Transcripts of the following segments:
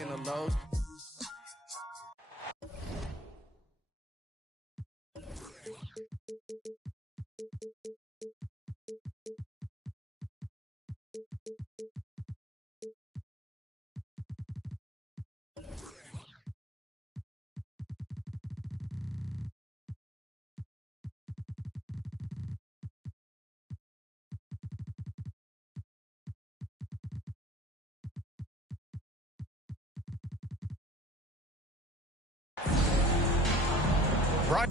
in the lows. Right.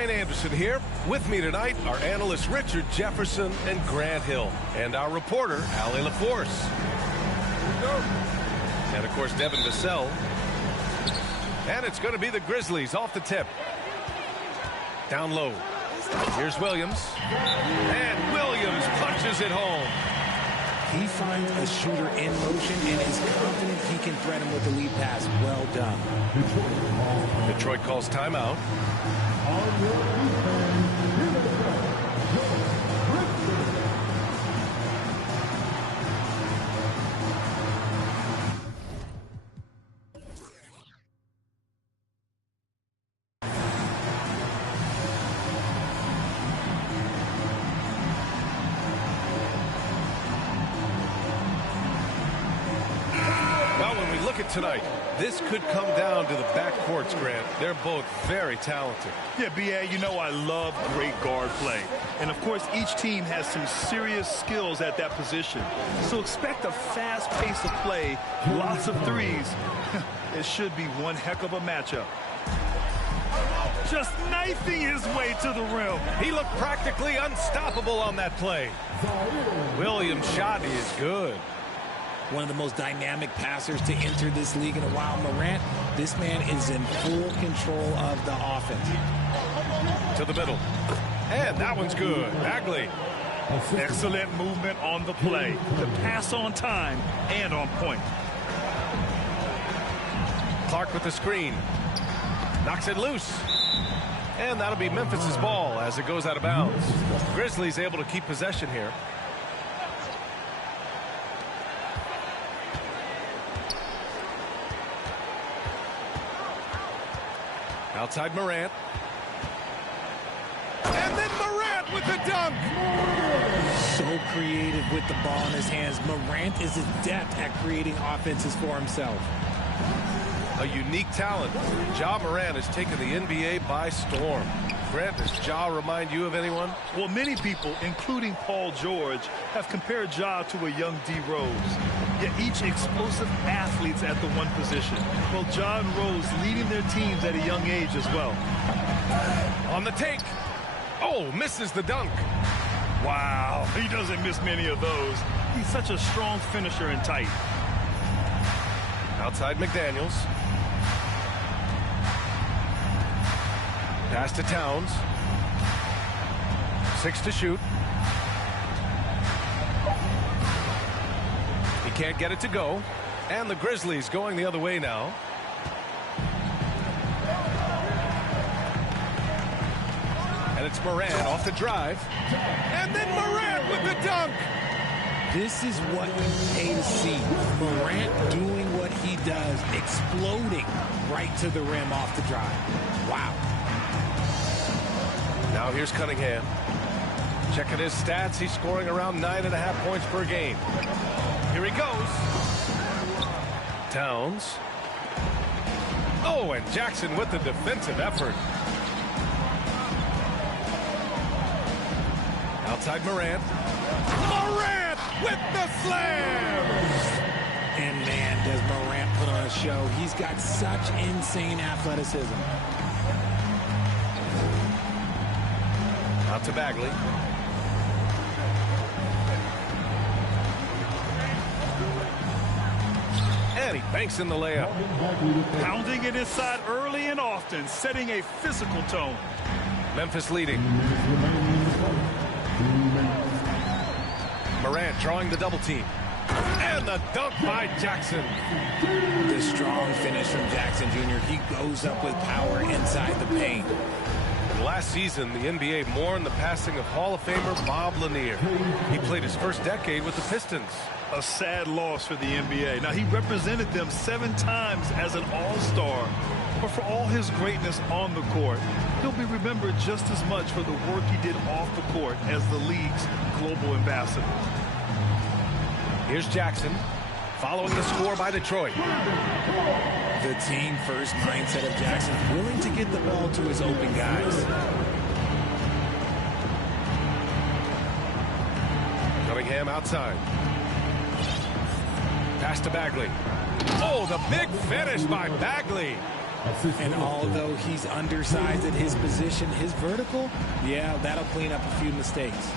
Anderson here. With me tonight are analysts Richard Jefferson and Grant Hill, and our reporter Allie LaForce. And of course Devin Vassell. And it's going to be the Grizzlies off the tip. Down low. Here's Williams. And Williams punches it home. He finds a shooter in motion and is confident he can threat him with the lead pass. Well done. Detroit calls timeout. Tonight, this could come down to the backcourts, Grant. They're both very talented. Yeah, B.A., you know I love great guard play. And, of course, each team has some serious skills at that position. So expect a fast pace of play, lots of threes. It should be one heck of a matchup. Just knifing his way to the rim. He looked practically unstoppable on that play. Williams' shot is good. One of the most dynamic passers to enter this league in a while. Morant, this man is in full control of the offense. To the middle. And that one's good. Bagley. Excellent movement on the play. The pass on time and on point. Clark with the screen. Knocks it loose. And that'll be Memphis's ball as it goes out of bounds. Grizzlies able to keep possession here. Outside Morant. And then Morant with the dunk. So creative with the ball in his hands. Morant is adept at creating offenses for himself. A unique talent. Ja Morant has taken the NBA by storm. Grant, does Ja remind you of anyone? Well, many people, including Paul George, have compared Ja to a young D. Rose. Yet each explosive athletes at the one position. Well, Ja and Rose leading their teams at a young age as well. On the take. Oh, misses the dunk. Wow, he doesn't miss many of those. He's such a strong finisher and tight. Outside McDaniels. Pass to Towns. 6 to shoot. He can't get it to go. And the Grizzlies going the other way now. it's Morant off the drive. And then Morant with the dunk. This is what you pay to see. Morant doing what he does, exploding right to the rim off the drive. Wow. Now here's Cunningham. Checking his stats, he's scoring around 9.5 points per game. Here he goes. Towns. Oh, and Jackson with the defensive effort. Outside Morant. Morant with the slam! And man, does Morant put on a show. He's got such insane athleticism. Out to Bagley. And he banks in the layup. Pounding it inside early and often, setting a physical tone. Memphis leading. Morant drawing the double team. And the dunk by Jackson. The strong finish from Jackson Jr. He goes up with power inside the paint. And last season, the NBA mourned the passing of Hall of Famer Bob Lanier. He played his first decade with the Pistons. A sad loss for the NBA. Now, he represented them 7 times as an all-star. But for all his greatness on the court, he'll be remembered just as much for the work he did off the court as the league's global ambassador. Here's Jackson, following the score by Detroit. The team-first mindset of Jackson, willing to get the ball to his open guys. Cunningham outside. Pass to Bagley. Oh, the big finish by Bagley. And although he's undersized at his position, his vertical, yeah, that'll clean up a few mistakes.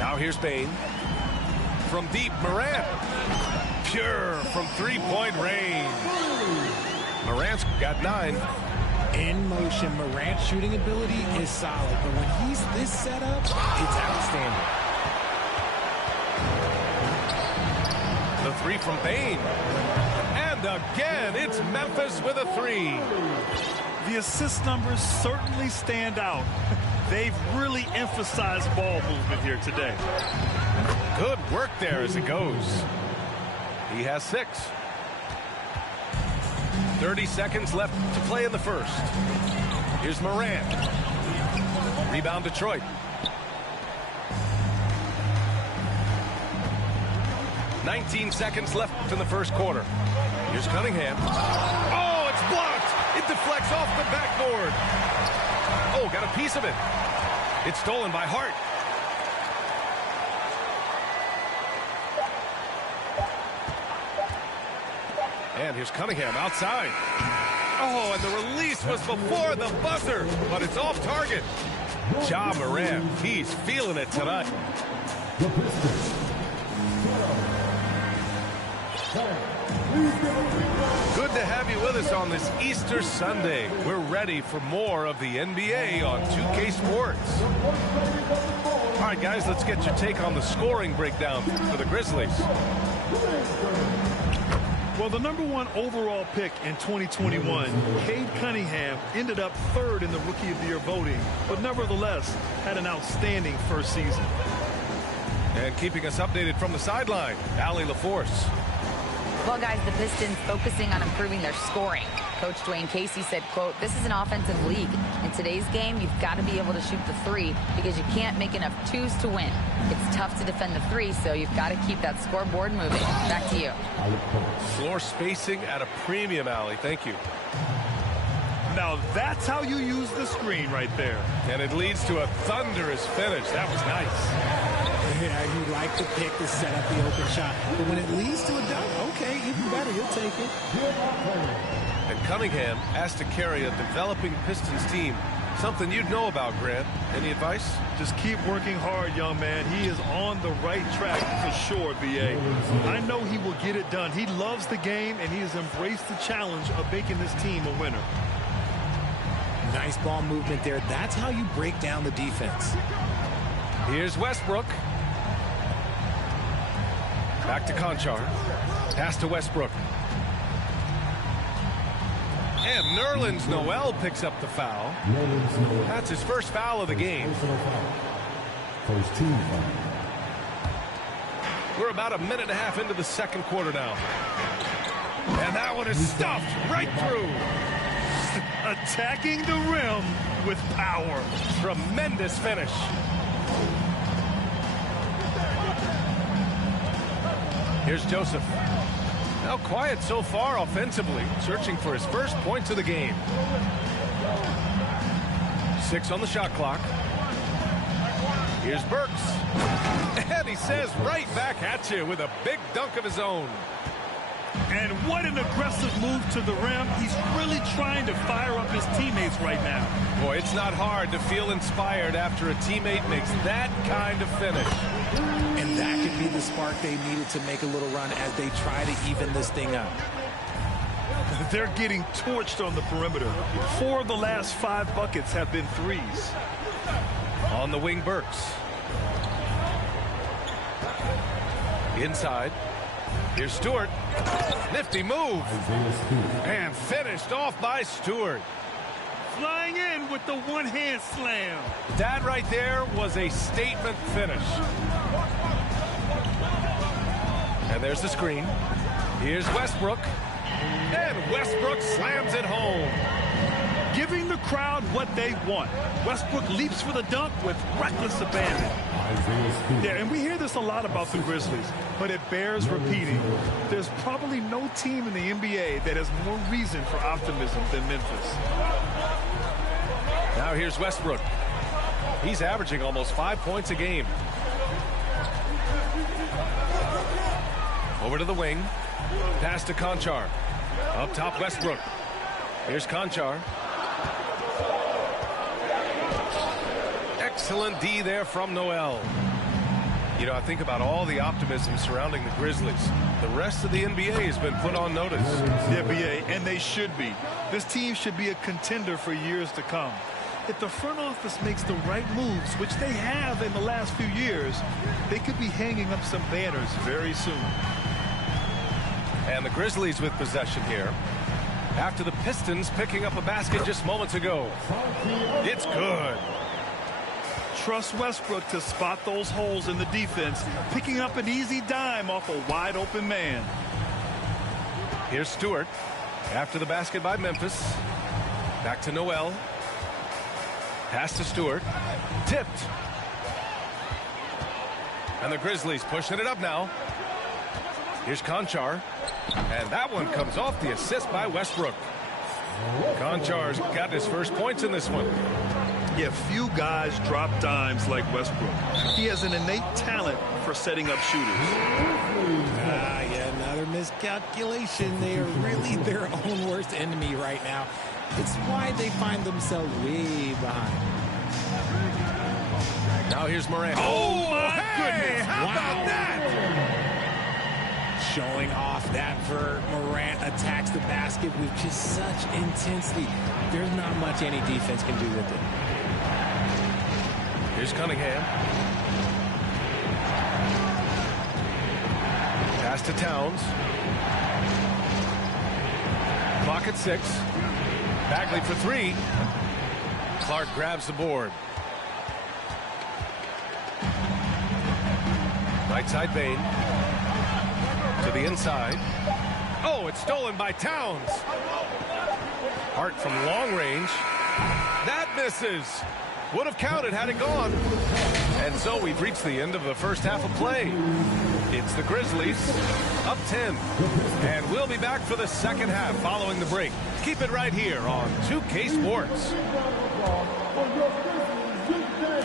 Now here's Bane. From deep, Morant. Pure from three-point range. Morant's got 9. In motion, Morant's shooting ability is solid, but when he's this set up, it's outstanding. The 3 from Bane. And again, it's Memphis with a 3. The assist numbers certainly stand out. They've really emphasized ball movement here today. Good work there as it goes. He has 6. 30 seconds left to play in the first. Here's Morant. Rebound Detroit. 19 seconds left in the first quarter. Here's Cunningham. Oh, it's blocked. It deflects off the backboard. Oh, got a piece of it. It's stolen by Hart. And here's Cunningham outside. Oh, and the release was before the buzzer, but it's off target. Ja Morant, he's feeling it tonight. Good to have you with us on this Easter Sunday. We're ready for more of the NBA on 2K Sports. All right, guys, let's get your take on the scoring breakdown for the Grizzlies. Well, the #1 overall pick in 2021, Cade Cunningham, ended up 3rd in the Rookie of the Year voting, but nevertheless had an outstanding first season. And keeping us updated from the sideline, Allie LaForce. Well, guys, the Pistons focusing on improving their scoring. Coach Dwayne Casey said, quote, "This is an offensive league. In today's game, you've got to be able to shoot the 3 because you can't make enough 2s to win. It's tough to defend the 3, so you've got to keep that scoreboard moving." Back to you. Floor spacing at a premium, Allie. Thank you. Now, that's how you use the screen right there. And it leads to a thunderous finish. That was nice. Yeah, you like the pick to set up the open shot. But when it leads to a dunk, okay, even better, he'll take it. And Cunningham asked to carry a developing Pistons team. Something you'd know about, Grant. Any advice? Just keep working hard, young man. He is on the right track for sure, B.A. I know he will get it done. He loves the game, and he has embraced the challenge of making this team a winner. Nice ball movement there. That's how you break down the defense. Here's Westbrook. Back to Conchar. Pass to Westbrook. And Nerlens Noel picks up the foul. That's his first foul of the game. First team foul. We're about a minute and a half into the second quarter now. And that one is stuffed right through. Attacking the rim with power. Tremendous finish. Here's Joseph. Now quiet so far offensively, searching for his first points of the game. 6 on the shot clock. Here's Burks. And he says right back at you with a big dunk of his own. And what an aggressive move to the rim. He's really trying to fire up his teammates right now. Boy, it's not hard to feel inspired after a teammate makes that kind of finish. And that could be the spark they needed to make a little run as they try to even this thing up. They're getting torched on the perimeter. 4 of the last 5 buckets have been threes. On the wing, Burks. Inside. Here's Stewart. Nifty move. And finished off by Stewart. Flying in with the one-hand slam. That right there was a statement finish. And there's the screen. Here's Westbrook. And Westbrook slams it home. Giving the crowd what they want. Westbrook leaps for the dunk with reckless abandon. Yeah, and we hear this a lot about the Grizzlies, but it bears repeating. There's probably no team in the NBA that has more reason for optimism than Memphis. Now here's Westbrook. He's averaging almost 5 points a game. Over to the wing. Pass to Conchar. Up top, Westbrook. Here's Conchar. Excellent D there from Noel. You know, I think about all the optimism surrounding the Grizzlies. The rest of the NBA has been put on notice. The NBA, and they should be. This team should be a contender for years to come. If the front office makes the right moves, which they have in the last few years, they could be hanging up some banners very soon. And the Grizzlies with possession here. After the Pistons picking up a basket just moments ago. It's good. Trust Westbrook to spot those holes in the defense, picking up an easy dime off a wide open man. Here's Stewart. After the basket by Memphis. Back to Noel. Pass to Stewart. Tipped. And the Grizzlies pushing it up now. Here's Conchar. And that one comes off the assist by Westbrook. Conchar's got his first points in this one. Yeah, few guys drop dimes like Westbrook. He has an innate talent for setting up shooters. Yeah, another miscalculation. They are really their own worst enemy right now. It's why they find themselves way behind. Now here's Morant. Oh, my goodness. How about that? Showing off that vert. Morant attacks the basket with just such intensity. There's not much any defense can do with it. Here's Cunningham. Pass to Towns. Clock at 6. Bagley for 3. Clark grabs the board. Right side Bane. To the inside. Oh, it's stolen by Towns. Hart from long range. That misses. Would have counted had it gone. And so we've reached the end of the first half of play. It's the Grizzlies up 10. And we'll be back for the second half following the break. Keep it right here on 2K Sports.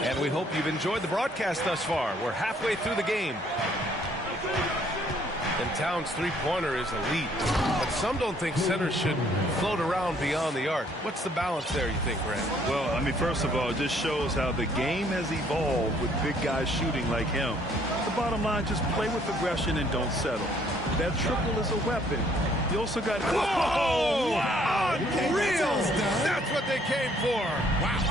And we hope you've enjoyed the broadcast thus far. We're halfway through the game. And Towns' three-pointer is elite. But some don't think centers should float around beyond the arc. What's the balance there, you think, Grant? Well, I mean, first of all, it just shows how the game has evolved with big guys shooting like him. The bottom line, just play with aggression and don't settle. That triple is a weapon. You also got... Whoa! Wow. Unreal! That's what they came for. Wow.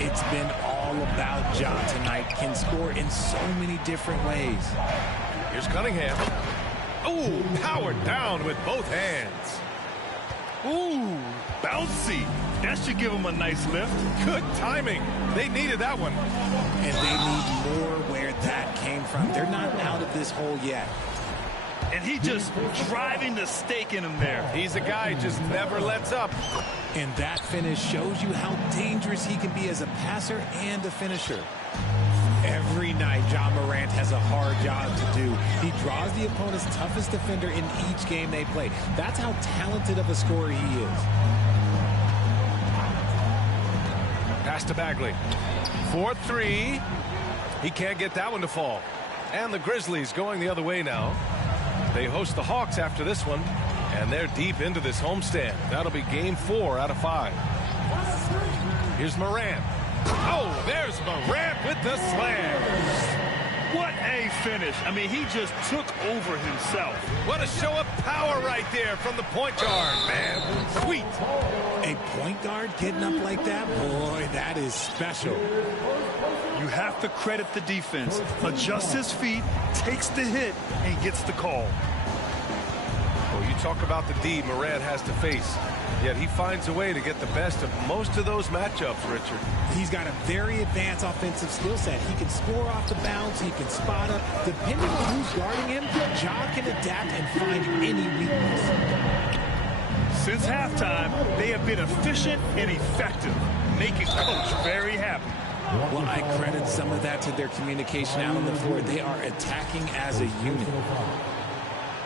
It's been all about Ja tonight. Can score in so many different ways. Here's Cunningham. Oh, powered down with both hands. bouncy. That should give him a nice lift. Good timing. They needed that one. And they need more where that came from. They're not out of this hole yet. And he just driving the stake in him there. He's a guy who just never lets up. And that finish shows you how dangerous he can be as a passer and a finisher. Every night, Ja Morant has a hard job to do. He draws the opponent's toughest defender in each game they play. That's how talented of a scorer he is. Pass to Bagley. 4-3. He can't get that one to fall. And the Grizzlies going the other way now. They host the Hawks after this one, and they're deep into this homestand. That'll be game 4 out of 5. Here's Morant. Oh, there's Morant with the slam. What a finish. I mean, he just took over himself. What a show of power right there from the point guard. Man, sweet. A point guard getting up like that? Boy, that is special. You have to credit the defense. Adjusts his feet, takes the hit, and gets the call. Well, you talk about the D Morant has to face. Yet he finds a way to get the best of most of those matchups, Richard. He's got a very advanced offensive skill set. He can score off the bounce. He can spot up. Depending on who's guarding him, Ja can adapt and find any weakness. Since halftime, they have been efficient and effective, making Coach very happy. Well, I credit some of that to their communication out on the floor. They are attacking as a unit.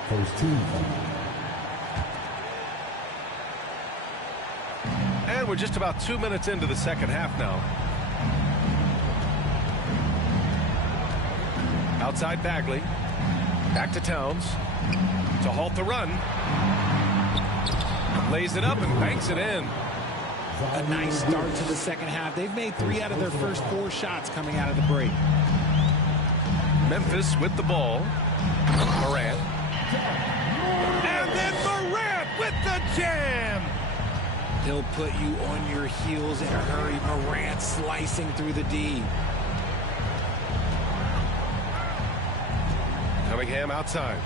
First team foul. And we're just about 2 minutes into the second half now. Outside Bagley. Back to Towns. To halt the run. Lays it up and banks it in. A nice start to the second half. They've made 3 out of their first 4 shots coming out of the break. Memphis with the ball. Morant. And then Morant with the jam. He'll put you on your heels in a hurry. Morant slicing through the D. Cunningham outside.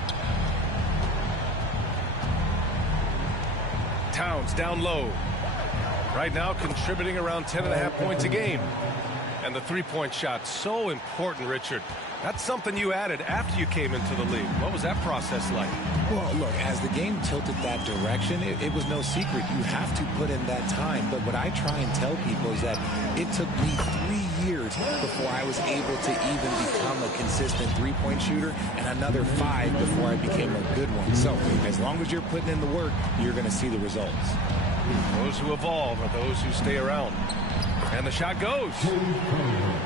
Towns down low. Right now contributing around 10.5 points a game. And the three-point shot, so important, Richard. That's something you added after you came into the league. What was that process like? Well, look, as the game tilted that direction, it was no secret. You have to put in that time. But what I try and tell people is that it took me 3 years before I was able to even become a consistent three-point shooter, and another 5 before I became a good one. So as long as you're putting in the work, you're going to see the results. Those who evolve are those who stay around. And the shot goes.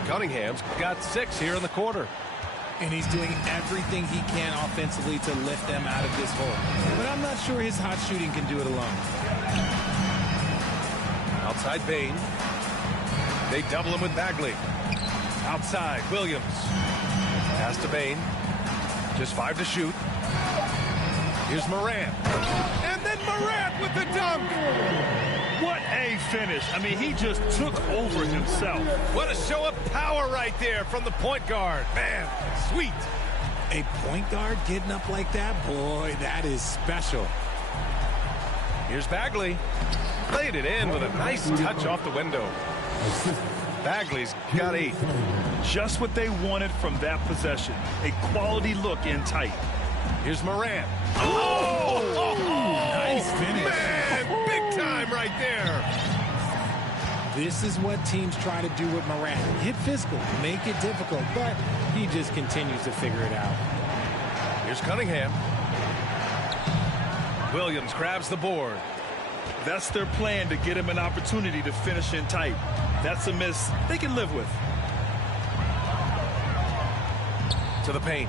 Cunningham's got 6 here in the quarter. And he's doing everything he can offensively to lift them out of this hole. But I'm not sure his hot shooting can do it alone. Outside Bain. They double him with Bagley. Outside Williams. Pass to Bain. Just 5 to shoot. Here's Morant. And then Morant with the dunk. What a finish. I mean, he just took over himself. What a show of power right there from the point guard. Man, sweet. A point guard getting up like that? Boy, that is special. Here's Bagley. Laid it in with a nice touch off the window. Bagley's got 8. Just what they wanted from that possession. A quality look in tight. Here's Morant. Oh! Nice finish. Man, big time right there. This is what teams try to do with Morant. Hit physical, make it difficult, but he just continues to figure it out. Here's Cunningham. Williams grabs the board. That's their plan, to get him an opportunity to finish in tight. That's a miss they can live with. To the paint.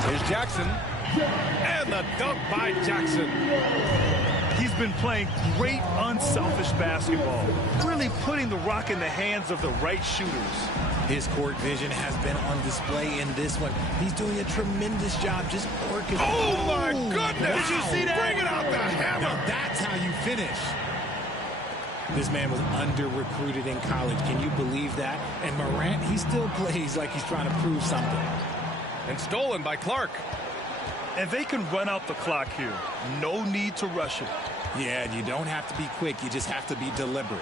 Here's Jackson. And the dunk by Jackson. He's been playing great, unselfish basketball. Really putting the rock in the hands of the right shooters. His court vision has been on display in this one. He's doing a tremendous job just orchestrating. Oh, my goodness. Wow. Did you see that? Bring it out the hammer. Now that's how you finish. This man was under-recruited in college. Can you believe that? And Morant, he still plays like he's trying to prove something. And stolen by Clark. And they can run out the clock here. No need to rush it. Yeah, you don't have to be quick. You just have to be deliberate.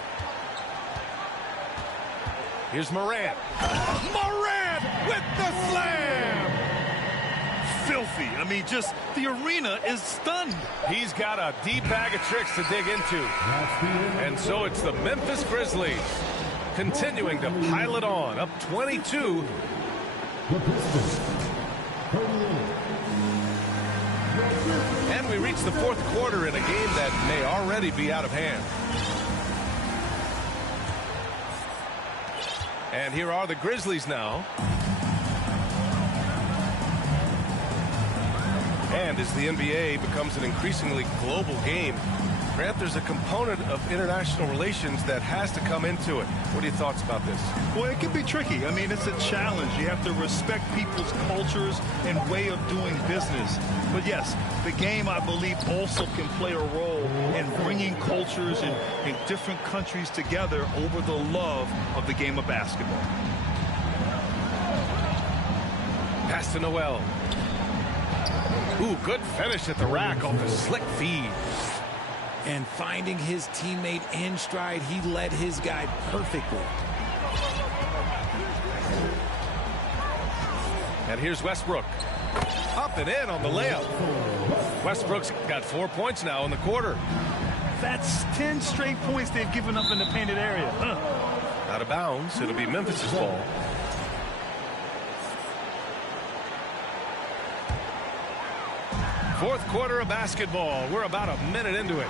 Here's Morant. Morant with the slam! Filthy. I mean, just the arena is stunned. He's got a deep bag of tricks to dig into. And so it's the Memphis Grizzlies continuing to pile it on, up 22. And we reach the fourth quarter in a game that may already be out of hand. And here are the Grizzlies now. And as the NBA becomes an increasingly global game, Grant, there's a component of international relations that has to come into it. What are your thoughts about this? Well, it can be tricky. I mean, it's a challenge. You have to respect people's cultures and way of doing business. But yes, the game, I believe, also can play a role in bringing cultures in different countries together over the love of the game of basketball. Pass to Noel. Ooh, good finish at the rack off a slick feed. And finding his teammate in stride, he led his guy perfectly. And here's Westbrook. Up and in on the layup. Westbrook's got 4 points now in the quarter. That's 10 straight points they've given up in the painted area. Out of bounds. It'll be Memphis's ball. Fourth quarter of basketball. We're about a minute into it.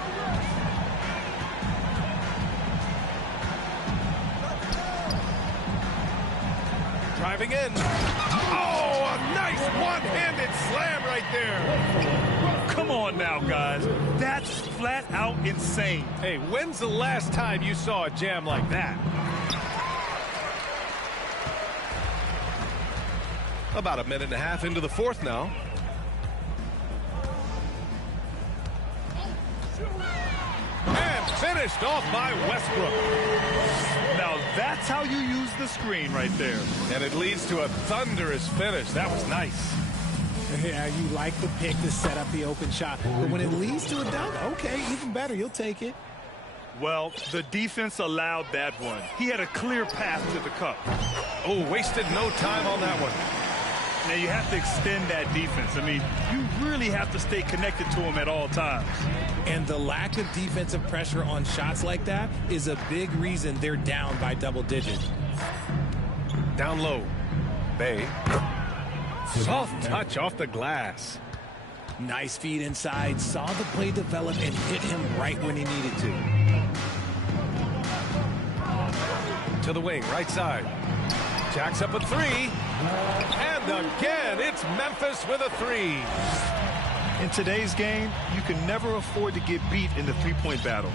Driving in. Oh, a nice one-handed slam right there. Come on now, guys. That's flat out insane. Hey, when's the last time you saw a jam like that? About a minute and a half into the fourth now. And finished off by Westbrook. Now that's how you use the screen right there. And it leads to a thunderous finish. That was nice. Yeah, you like the pick to set up the open shot. But when it leads to a dunk, okay, even better. You'll take it. Well, the defense allowed that one. He had a clear path to the cup. Oh, wasted no time on that one. Now you have to extend that defense. I mean, you really have to stay connected to him at all times. And the lack of defensive pressure on shots like that is a big reason they're down by double digits. Down low. Bay. Soft touch off the glass. Nice feed inside. Saw the play develop and hit him right when he needed to. To the wing, right side. Jacks up a three. And again, it's Memphis with a three. In today's game, you can never afford to get beat in the three-point battle.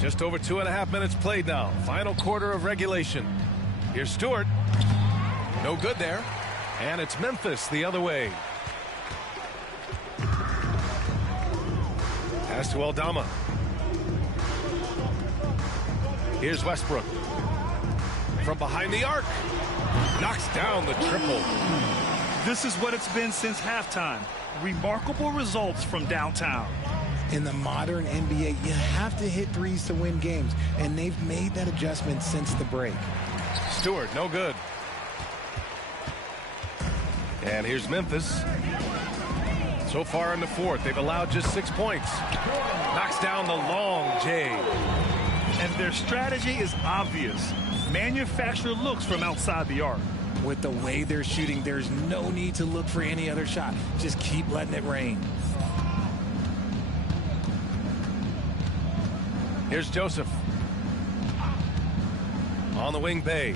Just over 2.5 minutes played now. Final quarter of regulation. Here's Stewart. No good there. And it's Memphis the other way. Pass to Aldama. Here's Westbrook. From behind the arc. Knocks down the triple. This is what it's been since halftime. Remarkable results from downtown. In the modern NBA, you have to hit threes to win games, and they've made that adjustment since the break. Stewart, no good. And here's Memphis. So far in the fourth, they've allowed just 6 points. Knocks down the long J. And their strategy is obvious. Manufacture looks from outside the arc. With the way they're shooting, there's no need to look for any other shot. Just keep letting it rain. Here's Joseph. On the wing, Bay.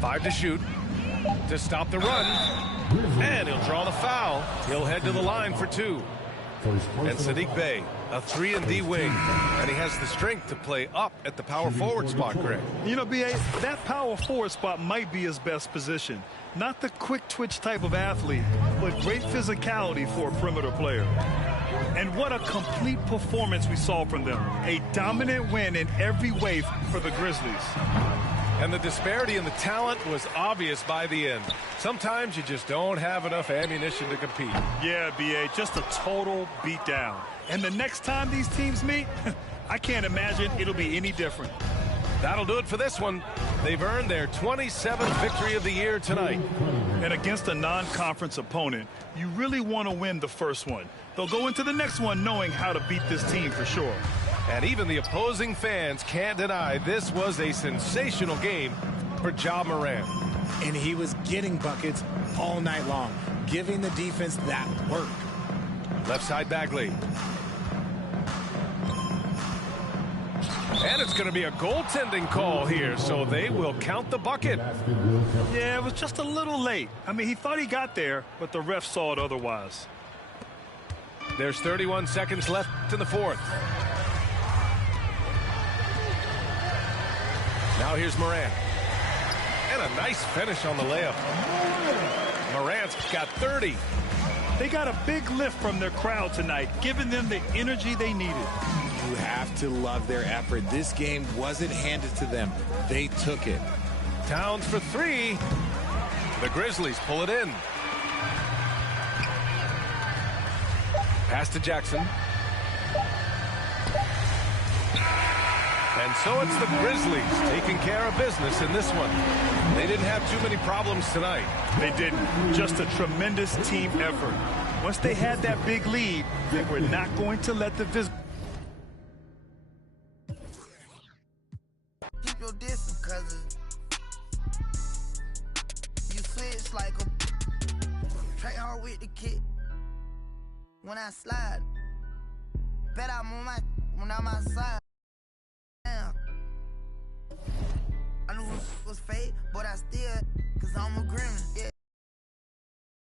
5 to shoot. To stop the run. And he'll draw the foul. He'll head to the line for 2. And Sadiq Bey, a 3-and-D wing. And he has the strength to play up at the power forward spot, Greg. You know, B.A., that power forward spot might be his best position. Not the quick twitch type of athlete, but great physicality for a perimeter player. And what a complete performance we saw from them. A dominant win in every way for the Grizzlies. And the disparity in the talent was obvious by the end. Sometimes you just don't have enough ammunition to compete. Yeah, B.A., just a total beatdown. And the next time these teams meet, I can't imagine it'll be any different. That'll do it for this one. They've earned their 27th victory of the year tonight. And against a non-conference opponent, you really want to win the first one. They'll go into the next one knowing how to beat this team for sure. And even the opposing fans can't deny this was a sensational game for Ja Morant. And he was getting buckets all night long, giving the defense that work. Left side Bagley. And it's going to be a goaltending call here, so they will count the bucket. Yeah, it was just a little late. I mean, he thought he got there, but the ref saw it otherwise. There's 31 seconds left in the fourth. Now here's Morant. And a nice finish on the layup. Morant's got 30. They got a big lift from their crowd tonight, giving them the energy they needed. You have to love their effort. This game wasn't handed to them. They took it. Towns for three. The Grizzlies pull it in. Pass to Jackson. And so it's the Grizzlies taking care of business in this one. They didn't have too many problems tonight. They didn't. Just a tremendous team effort. Once they had that big lead, they were not going to let the visitors. Keep your distance, cousin. You switch like a track hard with the kick. When I slide, bet I move when I'm outside. Damn. I knew it was fake, but I still, cause I'm a gremlin, yeah.